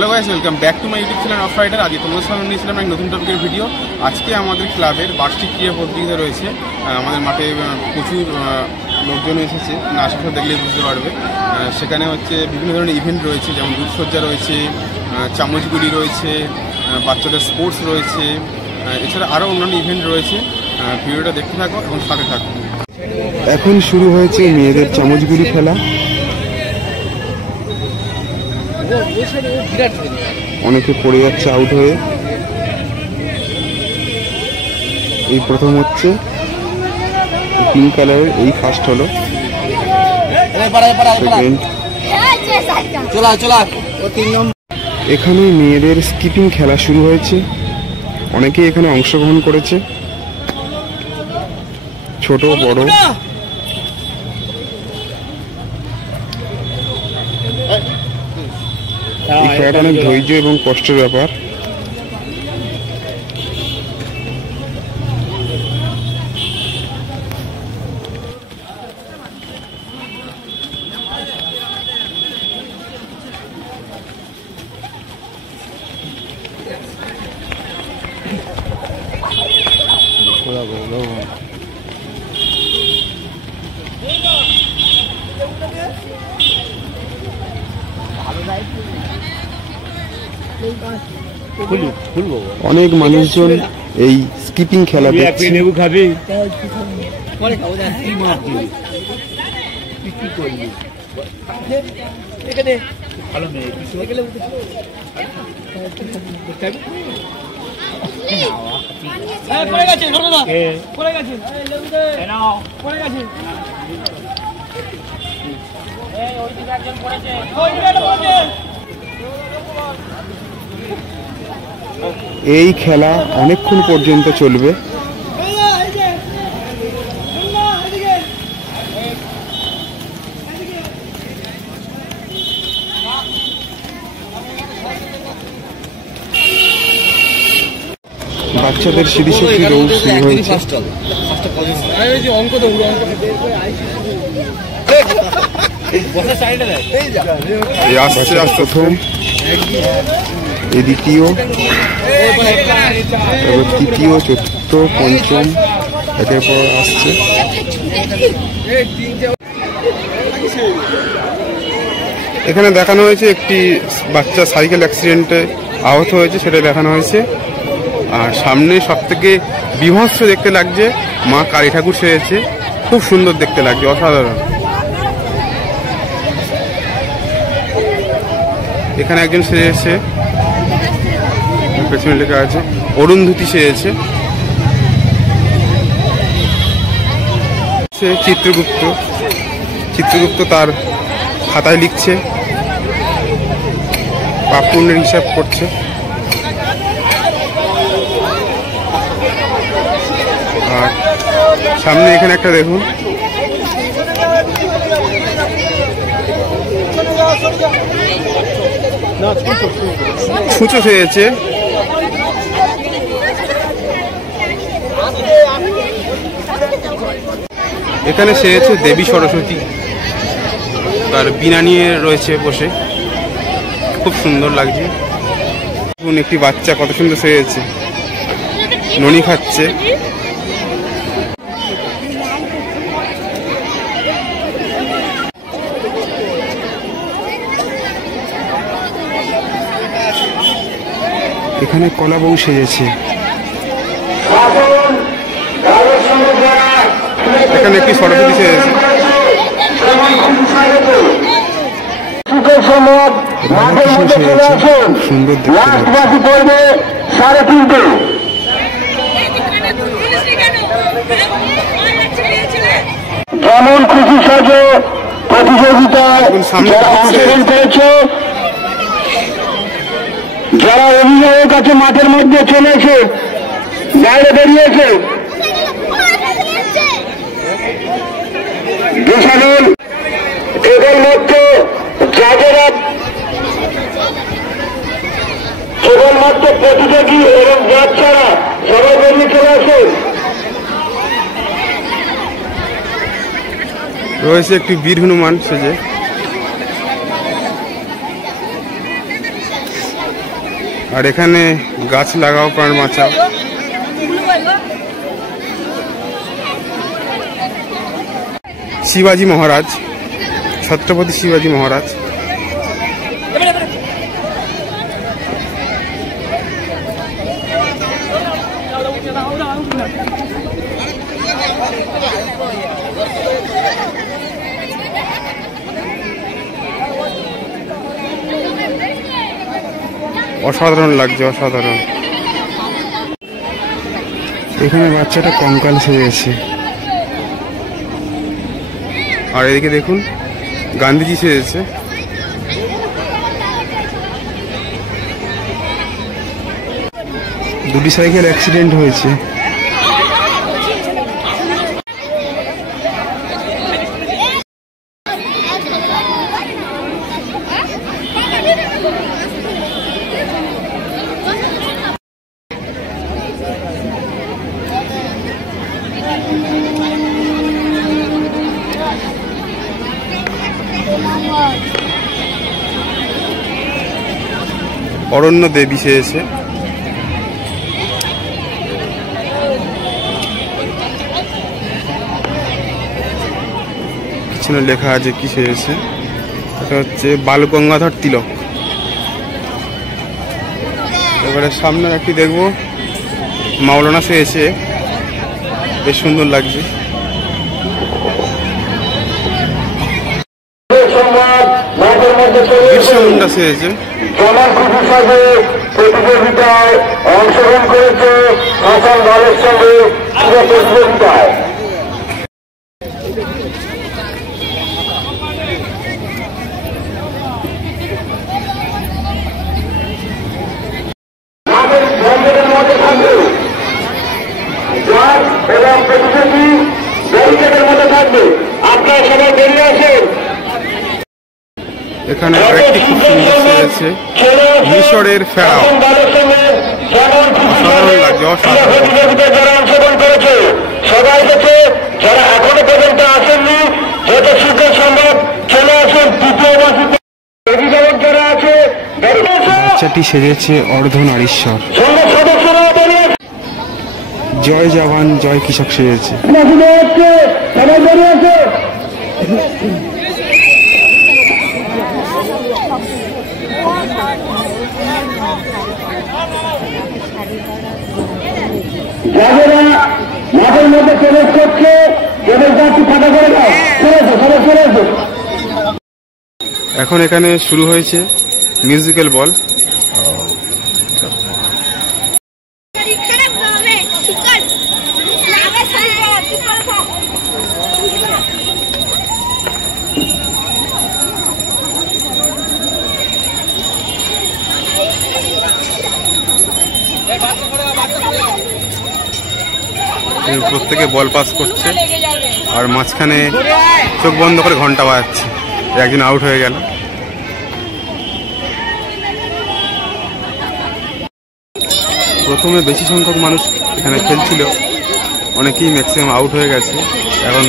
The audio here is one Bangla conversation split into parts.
Hello guys, welcome back to my YouTube channel of rider. আজকে তোমাদের সামনে নিয়েছিলাম এক নতুন টপিকের ভিডিও। আজকে আমাদের ক্লাবের বার্ষিক ক্রীড়া প্রতিযোগিতা রয়েছে। আমাদের মাঠে প্রচুর লোকজন এসেছে, আশেপাশে দেখলে বুঝতে পারবে। সেখানে হচ্ছে বিভিন্ন ধরনের ইভেন্ট রয়েছে, যেমন রূপসজ্জা রয়েছে, চামচগুলি রয়েছে, বাচ্চাদের স্পোর্টস রয়েছে, এছাড়া আরও অন্যান্য ইভেন্ট রয়েছে। ভিডিওটা দেখতে থাকো এবং সাথে থাকো। এখন শুরু হয়েছে মেয়েদের চামচগুলি খেলা। অনেকে পড়ে যাচ্ছে আউট হয়ে। এই প্রথম হচ্ছে পিঙ্ক কালারের, এই ফার্স্ট হলো। এখানে মেয়েদের স্কিপিং খেলা শুরু হয়েছে। অনেকে এখানে অংশগ্রহণ করেছে, ছোট বড়। এই খেলাটা অনেক ধৈর্য এবং কষ্টের ব্যাপার। অনেক মানুষজন এই স্কিপিং খেলা দেখছে। এই খেলা অনেকক্ষণ পর্যন্ত চলবে। বাচ্চাদের স্মৃতিশক্তি দৌড় শুরু হয়েছে। প্রথম, এই দ্বিতীয়, তৃতীয়, চতুর্থ, পঞ্চম একের পর আসছে। এখানে দেখানো হয়েছে একটি বাচ্চা সাইকেল অ্যাক্সিডেন্টে আহত হয়েছে, সেটা দেখানো হয়েছে। আর সামনে সব থেকে বিভৎস দেখতে লাগছে, মা কালী ঠাকুর সেজেছে, খুব সুন্দর দেখতে লাগছে, অসাধারণ। এখানে একজন সেজেছে, পেছনে লেখা আছে অরুন্ধতী সেজেছে। চিত্রগুপ্ত তার খাতায় লিখছে, পাপ পুণ্যের হিসাব করছে। আর সামনে এখানে একটা দেখুন, সূচো সেজেছে। এখানে সেজেছে দেবী সরস্বতী, তার বীণা নিয়ে রয়েছে বসে, খুব সুন্দর লাগছে। একটি বাচ্চা কত সুন্দর সেজেছে, ননি খাচ্ছে। এখানে কলা বউ সেজেছে। এখানে একটি সরস্বতী সেজেছে। সুন্দর যেমন খুশি সাজে প্রতিযোগিতায় অংশগ্রহণ করেছে, যারা অভিভাবকের কাছে মাঠের মধ্যে চলেছে, বাইরে বেরিয়েছে, কেবলমাত্র যাদেরা কেবলমাত্র প্রতিযোগী এবং বাচ্চারা সবাই বেরিয়ে চলে আসে। রয়েছে একটি বীর হনুমান সেজে। আর এখানে গাছ লাগাও প্রাণ বাঁচাও। শিবাজি মহারাজ, ছত্রপতি শিবাজি মহারাজ। অসাধারণ লাগছে, অসাধারণ। এখানে বাচ্চাটা কঙ্কাল সেজেছে। আর এদিকে দেখুন গান্ধীজি সেজেছে। দুটি সাইকেল অ্যাক্সিডেন্ট হয়েছে। অরণ্য দেবী সেজেছে। পিছনে লেখা আছে কি সেজেছে, এটা হচ্ছে বাল গঙ্গাধর তিলক। এবারে সামনে একটি দেখবো মাওলানা সেজেছে, বেশ সুন্দর লাগছে। বিরসা মুন্ডা সেজেছে। প্রতিযোগিতায় অংশগ্রহণ করেছে হাসান দলের সঙ্গে প্রতিযোগিতায়। এবং প্রতিযোগী ব্যারিকেডের মধ্যে থাকবে, আপনারা সবাই বেরিয়ে আসেন। এখানে আরেকটি খুব সুন্দর সেজেছে মিশরের ফেরাও, অসাধারণ লাগছে, অসাধারণ। যারা অংশগ্রহণ করেছে সবাই গেছে, যারা এখনো পর্যন্ত আসেননি যত শীঘ্র সম্ভব চলে আসেন। দ্বিতীয় অভিভাবক যারা আছে, বাচ্চাটি সেজেছে অর্ধনারীশ্বর। সদস্যরা জয় জওয়ান জয় কৃষক সেজেছে। যারা মাঠের মধ্যে প্রবেশ করছে এখন এখানে শুরু হয়েছে মিউজিক্যাল বল। প্রত্যেকে বল পাস করছে আর মাঝখানে চোখ বন্ধ করে ঘন্টা বাজাচ্ছে। একজন আউট হয়ে গেল। প্রথমে বেশি সংখ্যক মানুষ এখানে খেলছিল, অনেকেই ম্যাক্সিমাম আউট হয়ে গেছে, এখন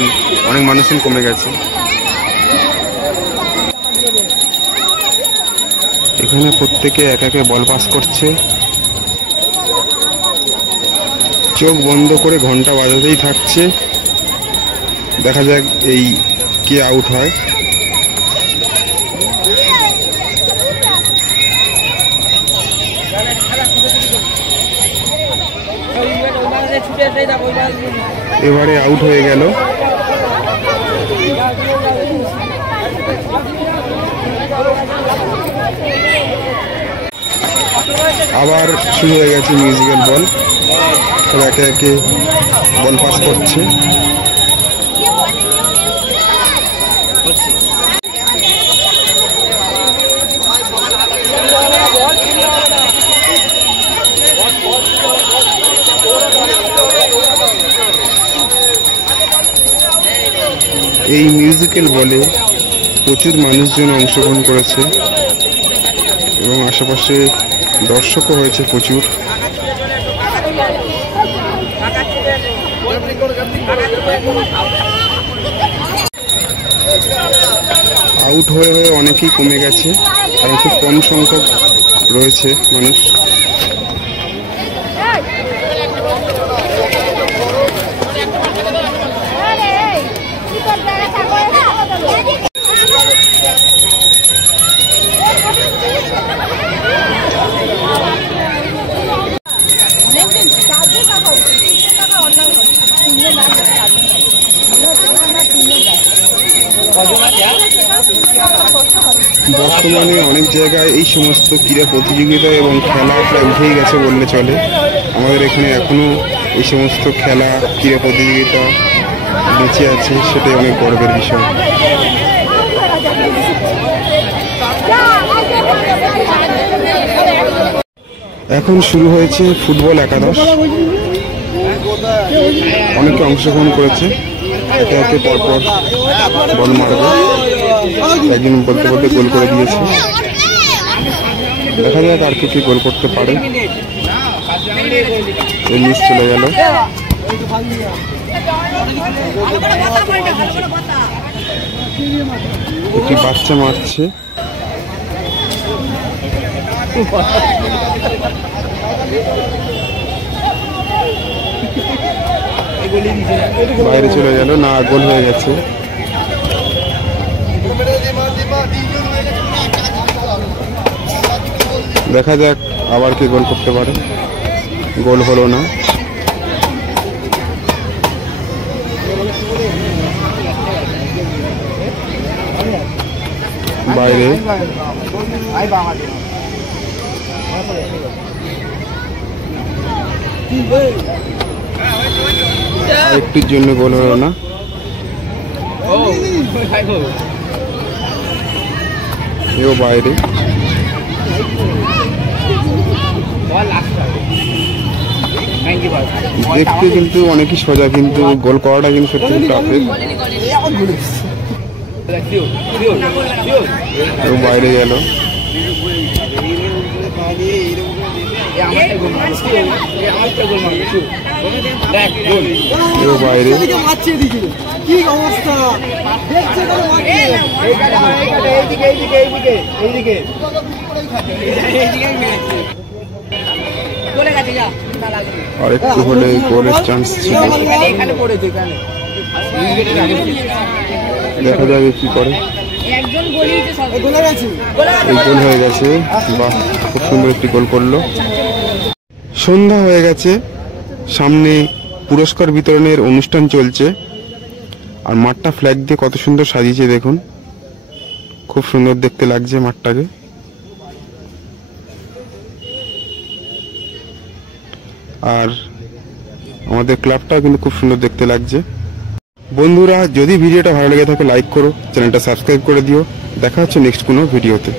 অনেক মানুষজন কমে গেছে। এখানে প্রত্যেকে এক একে বল পাস করছে, চোখ বন্ধ করে ঘন্টা বাজাতেই থাকছে। দেখা যাক এই কে আউট হয়। এবারে আউট হয়ে গেল। আবার শুরু হয়ে গেছে মিউজিক্যাল বল, সব একে একে বল পাস করছে। এই মিউজিক্যাল বলে প্রচুর মানুষজন অংশগ্রহণ করেছে এবং আশেপাশে দর্শকও হয়েছে প্রচুর। আউট হয়ে অনেকেই কমে গেছে, আর খুব কম সংখ্যক রয়েছে মানুষ। বর্তমানে অনেক জায়গায় এই সমস্ত ক্রীড়া প্রতিযোগিতা এবং খেলা প্রায় উঠেই গেছে বললে চলে। আমাদের এখানে এখনো এই সমস্ত খেলা ক্রীড়া প্রতিযোগিতা বেঁচে আছে, সেটাই অনেক গর্বের বিষয়। এখন শুরু হয়েছে ফুটবল একাদশ। অনেকে অংশগ্রহণ করেছে, একে একে পরপর বল মারবে। একজন বলতে বলতে গোল করে দিয়েছে, দেখা যাক আর কি গোল করতে পারে। মিস চলে গেল। একটি বাচ্চা মারছে, বাইরে চলে গেল। না, গোল হয়ে গেছে। দেখা যাক আবার কে গোল করতে পারে। গোল হলো না। বাইরে একটির জন্য গোল হলো না। এও বাইরে। দেখতে কিন্তু অনেকই সোজা, কিন্তু গোল করাটা কিন্তু সত্যি টাফের। এও বাইরে গেল। এও বাইরে। কি অবস্থা আর একটু হলে গোলের চান্স ছিল। দেখা যাবে কি করে। গোল হয়ে গেছে। বাহ, খুব সুন্দর একটি গোল করলো। সন্ধ্যা হয়ে গেছে, সামনে পুরস্কার বিতরণের অনুষ্ঠান চলছে। আর মাঠটা ফ্ল্যাগ দিয়ে কত সুন্দর সাজিয়েছে দেখুন, খুব সুন্দর দেখতে লাগছে মাঠটাকে। আর আমাদের ক্লাবটাও কিন্তু খুব সুন্দর দেখতে লাগছে। বন্ধুরা, যদি ভিডিওটা ভালো লেগে থাকে লাইক করো, চ্যানেলটা সাবস্ক্রাইব করে দিও। দেখা হচ্ছে নেক্সট কোনো ভিডিওতে।